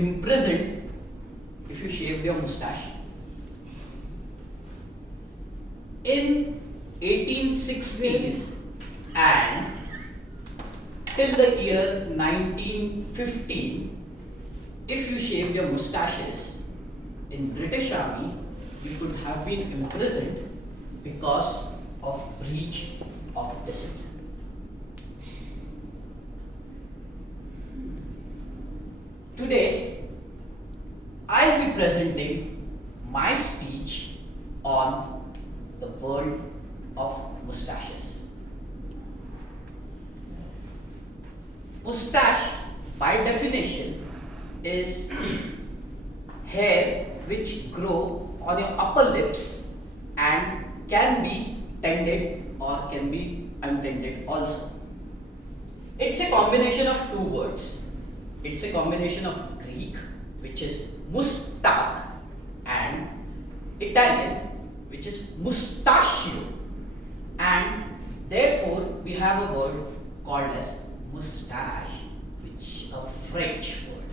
imprisoned if you shaved your mustache. In 1860s and till the year 1915, if you shaved your mustaches in British Army, you could have been imprisoned because of breach of discipline. Today, I'll be presenting my speech on the world of mustaches. Mustache, by definition, is hair which grow on your upper lips and can be tended or can be untended also. It's a combination of two words. It's a combination of Greek, which is mustache, and Italian, which is mustachio, and therefore we have a word called as mustache, which is a French word.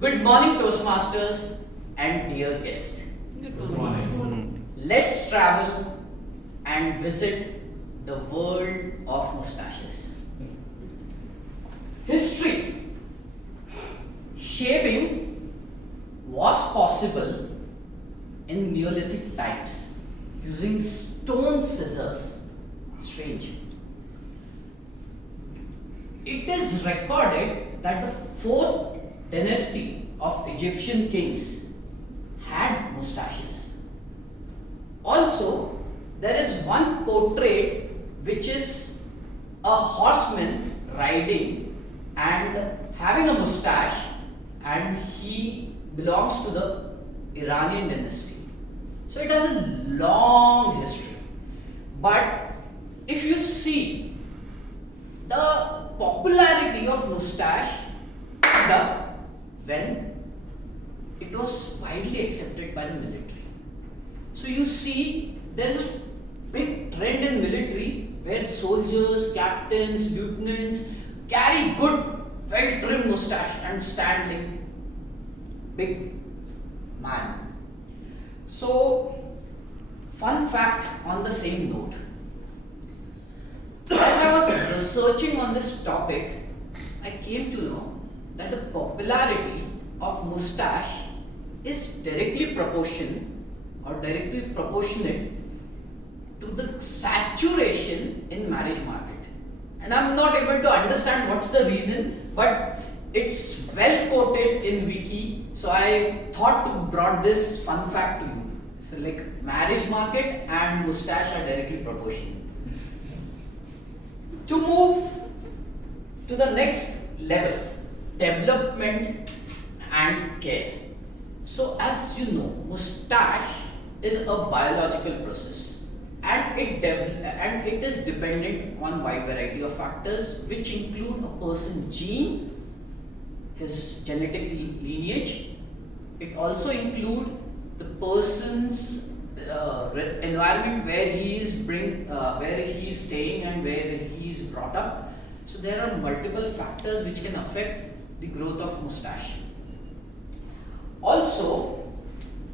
Good morning, Toastmasters and dear guest. Good morning. Let's travel and visit the world of mustaches. History. Shaving was possible in Neolithic times using stone scissors. Strange. It is recorded that the 4th dynasty of Egyptian kings had mustaches. Also, there is one portrait which is a horseman riding and having a mustache, and he belongs to the Iranian dynasty. So it has a long history. But if you see, the popularity of mustache picked up when it was widely accepted by the military. So you see, there is a big trend in military where soldiers, captains, lieutenants carry good, well-trimmed mustache and stand like big man. So, fun fact on the same note. As I was researching on this topic, I came to know that the popularity of mustache is directly proportionate to the saturation in marriage market. And I'm not able to understand what's the reason, but it's well quoted in Wiki, so I thought to brought this fun fact to you. So like marriage market and mustache are directly proportional. To move to the next level, development and care. So as you know, mustache is a biological process. And it is dependent on wide variety of factors, which include a person's gene, his genetic lineage. It also includes the person's environment where he is staying and where he is brought up. So there are multiple factors which can affect the growth of mustache. Also,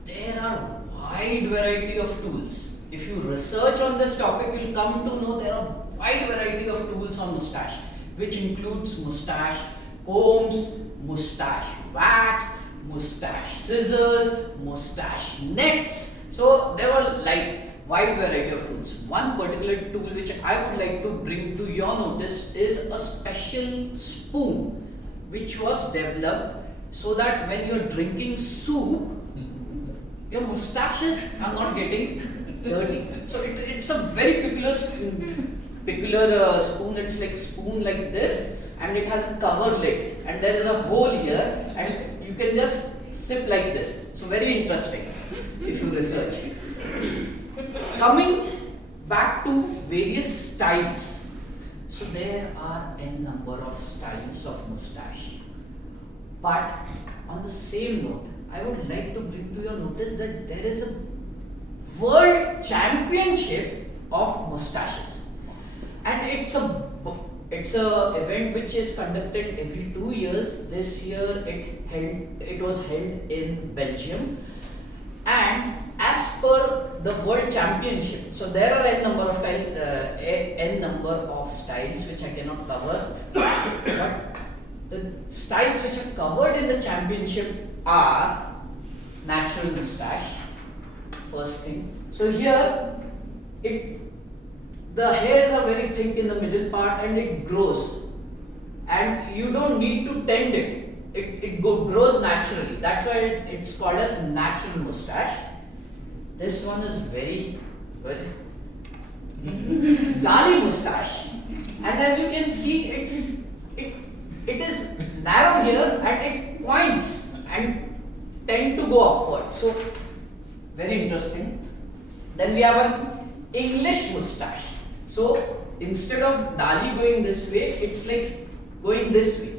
there are wide variety of tools. If you research on this topic, you will come to know there are wide variety of tools on mustache, which includes mustache combs, mustache wax, mustache scissors, mustache nets. So there were like wide variety of tools. One particular tool which I would like to bring to your notice is a special spoon which was developed so that when you are drinking soup, your mustaches are not getting dirty. So it's a very peculiar spoon. It's like spoon like this, and it has a cover lid, and there is a hole here, and you can just sip like this. So very interesting if you research. Coming back to various styles. So there are n number of styles of mustache. But on the same note, I would like to bring to your notice that there is a world championship of mustaches, and it's a event which is conducted every 2 years. This year it was held in Belgium, and as per the World Championship, so there are n number of styles which I cannot cover, but the styles which are covered in the championship are natural mustache, first thing. So here the hairs are very thick in the middle part and it grows, and you don't need to tend it. It grows naturally. That's why it's called as natural mustache. This one is very good. Dali mustache, and as you can see, it is narrow here and it points and tend to go upward. So very interesting. Then we have an English mustache. So instead of Dali going this way, it's like going this way.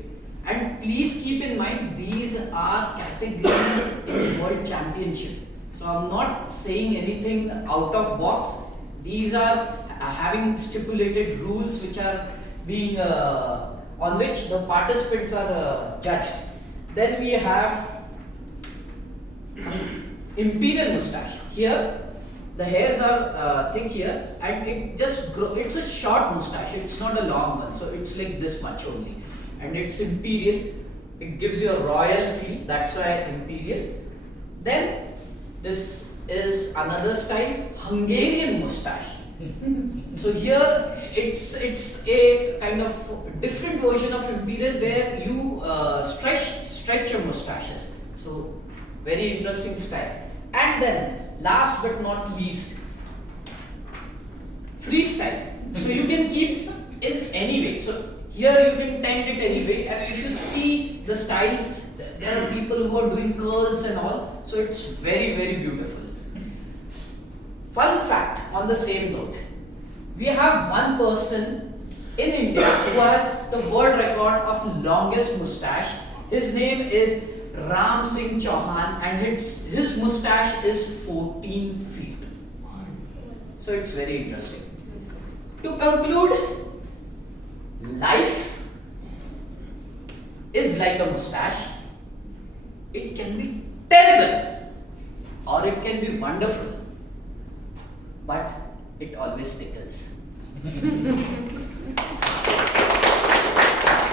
And please keep in mind, these are categories in World Championship. So I'm not saying anything out of box. These are having stipulated rules which are being on which the participants are judged. Then we have imperial mustache. Here the hairs are thick here, and it just grows. It's a short mustache. It's not a long one, so it's like this much only, and it's imperial. It gives you a royal feel. That's why imperial. Then this is another style, Hungarian mustache. So here it's a kind of different version of imperial where you stretch your mustaches. So very interesting style. And then last but not least, freestyle. So you can keep in any way. So here you can tend it anyway. And if you see the styles, there are people who are doing curls and all. So it's very, very beautiful. Fun fact on the same note, we have one person in India who has the world record of longest mustache. His name is Ram Singh Chauhan, and his mustache is 14 feet. So it's very interesting. To conclude, life is like a mustache. It can be terrible or it can be wonderful, but it always tickles.